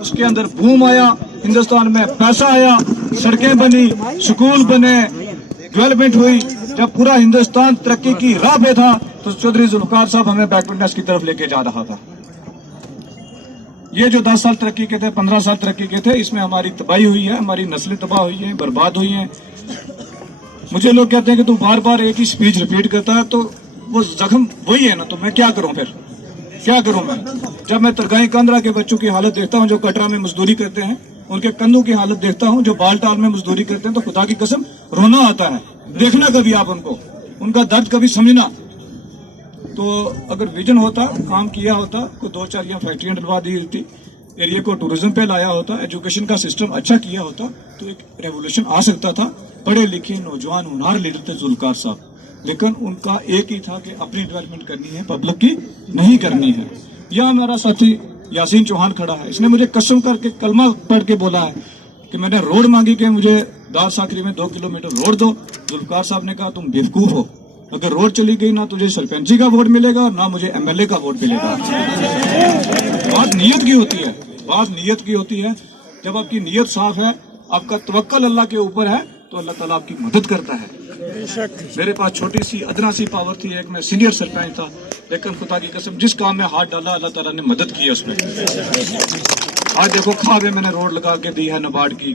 اس کے اندر بوم آیا, ہندوستان میں پیسہ آیا, سڑکیں بنی, سکول بنے, ڈیولپمنٹ ہوئی. جب پورا ہندوستان ترقی کی راہ پہ تھا تو چودھری ذوالفقار صاحب ہمیں بیکورڈنیس کی طرف لے کے جا رہا تھا. یہ جو 10 سال ترقی کے تھے, 15 سال ترقی کے تھے, اس میں ہماری تباہی ہوئی ہے, ہماری نسلیں تباہ ہوئی ہیں, برباد ہوئی ہیں. مجھے لوگ کہتے ہیں کہ تو بار بار ایک ہی سپیچ ریپیٹ کرتا ہے, تو وہ زخم وہی ہے نا, تو میں کیا کروں پھر, کیا کروں میں. جب میں ترگائیں کاندرا کے بچوں کی حالت دیکھتا ہوں جو کٹرا میں مزدوری کرتے ہیں, ان کے کندھوں کی حالت دیکھتا ہوں جو بال ٹال میں مزدوری کرتے ہیں, تو خدا کی قسم رونا آتا ہے. دیکھنا کبھی آپ ان کو, ان کا درد کبھی سمجھنا. تو اگر ویژن ہوتا, کام کیا ہوتا, کوئی 2-4 یہاں فیکٹریاں ڈلوا دی ہوتی, ایریا کو ٹورزم پہ لایا ہوتا, ایجوکیشن کا سسٹم اچھا کیا ہوتا, تو ایک ریولوشن آ سکتا تھا. پڑھے لکھے نوجوان ہونہار لیڈر تھے ذوالفقار صاحب, لیکن ان کا ایک ہی تھا کہ اپنی ڈیولپمنٹ کرنی ہے, پبلک کی نہیں کرنی ہے. یہاں ہمارا ساتھی یاسین چوہان کھڑا ہے, اس نے مجھے قسم کر کے کلمہ پڑھ کے بولا ہے کہ میں نے روڈ مانگی کہ مجھے دار ساکری میں 2 کلومیٹر روڈ دو. ذوالفقار صاحب نے کہا تم بیوقوف ہو, اگر روڈ چلی گئی نہ تجھے سرپنچی کا ووٹ ملے گا نہ مجھے MLA کا ووٹ ملے گا. بات نیت کی ہوتی ہے, بات نیت کی ہوتی ہے. جب آپ کی نیت صاف ہے, آپ کا توکل اللہ کے اوپر ہے, تو اللہ تعالیٰ آپ کی مدد کرتا ہے. میرے پاس چھوٹی سی ادنا سی پاور تھی, ایک میں سینئر سرپنچ تھا, لیکن خدا کی قسم جس کام میں ہاتھ ڈالا اللہ تعالیٰ نے مدد کی اس میں. آج دیکھو کھا میں نے روڈ لگا کے دی ہے نبارڈ کی,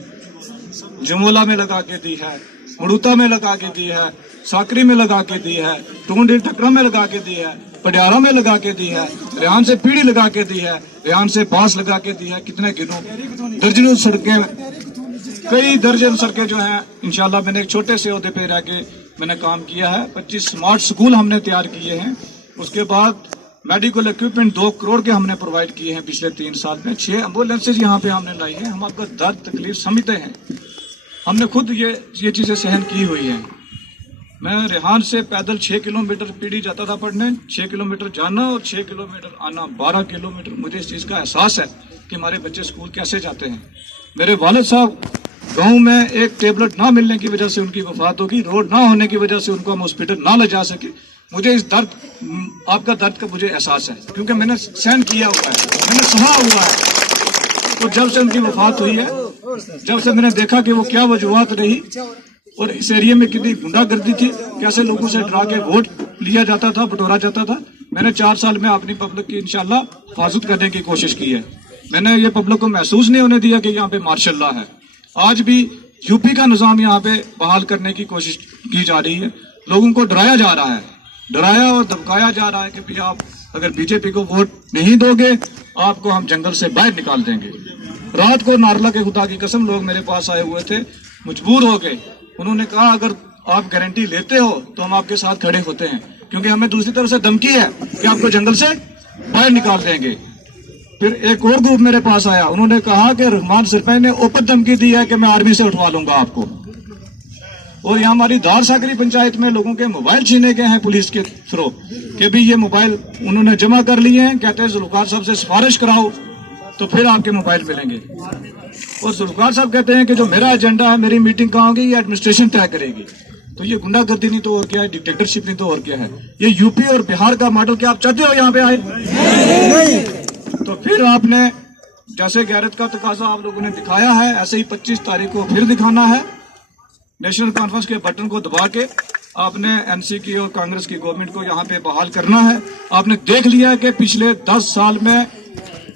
جمولا میں لگا کے دی ہے, مڑوتا میں لگا کے دی ہے, ساکری میں لگا کے دی ہے, ٹونڈی ٹکرا میں لگا کے دی ہے, پٹیالہ میں لگا کے دی ہے, ریحان سے پیڑی لگا کے دی ہے, ریحان سے باس لگا کے دی ہے. کتنے گنوں, درجنوں سڑکیں, کئی درجن سڑکیں جو ہیں انشاءاللہ میں نے ایک چھوٹے سے عہدے پہ رہ کے میں نے کام کیا ہے. 25 سمارٹ سکول ہم نے تیار کیے ہیں. اس کے بعد میڈیکل اکوپمنٹ 2 کروڑ کے ہم نے پرووائڈ کیے ہیں پچھلے 3 سال میں. 6 ایمبولینسز یہاں پہ ہم نے لائی ہیں. ہم آپ کا درد تکلیف سمجھتے ہیں, ہم نے خود یہ چیزیں سہن کی ہوئی ہیں. میں ریحان سے پیدل 6 کلومیٹر پیڑی جاتا تھا پڑھنے, 6 کلومیٹر جانا اور 6 کلومیٹر آنا, 12 کلومیٹر. مجھے اس چیز کا احساس ہے کہ ہمارے بچے اسکول کیسے جاتے ہیں. میرے والد صاحب گاؤں میں ایک ٹیبلٹ نہ ملنے کی وجہ سے ان کی وفات ہوگی, روڈ نہ ہونے کی وجہ سے ان کو ہم ہاسپٹل نہ لے جا سکے. مجھے اس درد, آپ کا درد کا مجھے احساس ہے, کیونکہ میں نے سہن کیا ہوا ہے, میں نے سہا ہوا ہے. تو جب سے ان کی وفات ہوئی ہے, جب سے میں نے دیکھا کہ وہ کیا وجوہات رہی اور اس ایریے میں کتنی گنڈا گردی تھی, کیسے لوگوں سے ڈرا کے ووٹ لیا جاتا تھا, بٹورا جاتا تھا, میں نے 4 سال میں اپنی پبلک کی انشاءاللہ حفاظت کرنے کی کوشش کی ہے. میں نے یہ پبلک کو محسوس نہیں ہونے دیا کہ یہاں پہ مارشل لا ہے. آج بھی UP کا نظام یہاں پہ بحال کرنے کی کوشش کی جا رہی ہے. لوگوں کو ڈرایا جا رہا ہے, ڈرایا اور دھمکایا جا رہا ہے کہ بھئی آپ اگر BJP کو ووٹ نہیں دو گے آپ کو ہم جنگل سے باہر نکال دیں گے. رات کو نارلا کے خدا کی قسم لوگ میرے پاس آئے ہوئے تھے, مجبور ہو گئے. انہوں نے کہا اگر آپ گارنٹی لیتے ہو تو ہم آپ کے ساتھ کھڑے ہوتے ہیں, کیونکہ ہمیں دوسری طرف سے دھمکی ہے کہ آپ کو جنگل سے باہر نکال دیں گے. پھر ایک اور گروپ میرے پاس آیا, انہوں نے کہا کہ رحمان سرپنچ نے اوپن دھمکی دی ہے کہ میں آرمی سے اٹھوا لوں گا آپ کو. اور یہاں ہماری دار ساکری پنچایت میں لوگوں کے موبائل چھینے گئے ہیں پولیس کے تھرو کہ بھی یہ موبائل انہوں نے جمع کر لیے ہیں, کہتے ہیں ذوالفقار صاحب سے سفارش کراؤ تو پھر آپ کے موبائل ملیں گے. اور ذوالفقار صاحب کہتے ہیں کہ جو میرا ایجنڈا ہے, میری میٹنگ کہاں ہوگی, یہ ایڈمنسٹریشن طے کرے گی. تو یہ گنڈا گردی نہیں تو اور کیا ہے, ڈکٹیٹرشپ نہیں تو اور کیا ہے. یہ UP اور بہار کا ماڈل کیا آپ چاہتے ہو یہاں پہ آئے؟ تو پھر آپ نے جیسے غیرت کا تقاضا آپ لوگوں نے دکھایا ہے, ایسے ہی 25 تاریخ کو پھر دکھانا ہے. نیشنل کانفرنس کے بٹن کو دبا کے آپ نے NC کی اور کانگریس کی گورنمنٹ کو یہاں پہ بحال کرنا ہے. آپ نے دیکھ لیا کہ پچھلے 10 سال میں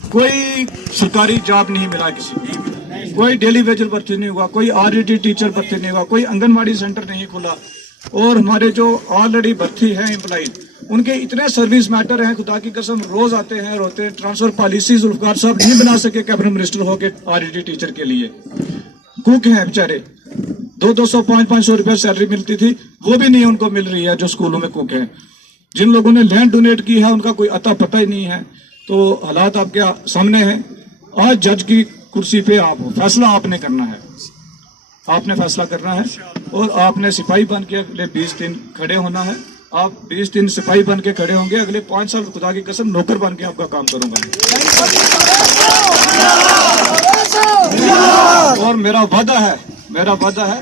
کوئی سرکاری جاب نہیں ملا کسی کو, کوئی ڈیلی ویجر بھرتی نہیں ہوا, کوئی RET ٹیچر بھرتی نہیں ہوا, کوئی آنگن واڑی سینٹر نہیں کھلا. اور ہمارے جو آلریڈی بھرتی ہیں امپلائیز, ان کے اتنے سروس میٹر ہیں خدا کی قسم, روز آتے ہیں روتے ہیں. ٹرانسفر پالیسی ذوالفقار صاحب نہیں بنا سکے کیبنٹ منسٹر ہو کے RET ٹیچر کے لیے. کوک ہیں بیچارے, 200 500 روپے سیلری ملتی تھی, وہ بھی نہیں ان کو مل رہی ہے جو اسکولوں میں کوک ہیں. جن لوگوں نے لینڈ ڈونیٹ کی ہے ان کا کوئی عطا پتہ ہی نہیں ہے. تو حالات آپ کے سامنے ہیں. آج جج کی کرسی پہ آپ ہو, فیصلہ آپ نے کرنا ہے, آپ نے فیصلہ کرنا ہے. اور آپ نے سپاہی بن کے اگلے 20 دن کھڑے ہونا ہے. آپ 20 دن سپاہی بن کے کھڑے ہوں گے, اگلے 5 سال خدا کی قسم نوکر بن کے آپ کا کام کروں گا. اور میرا وعدہ ہے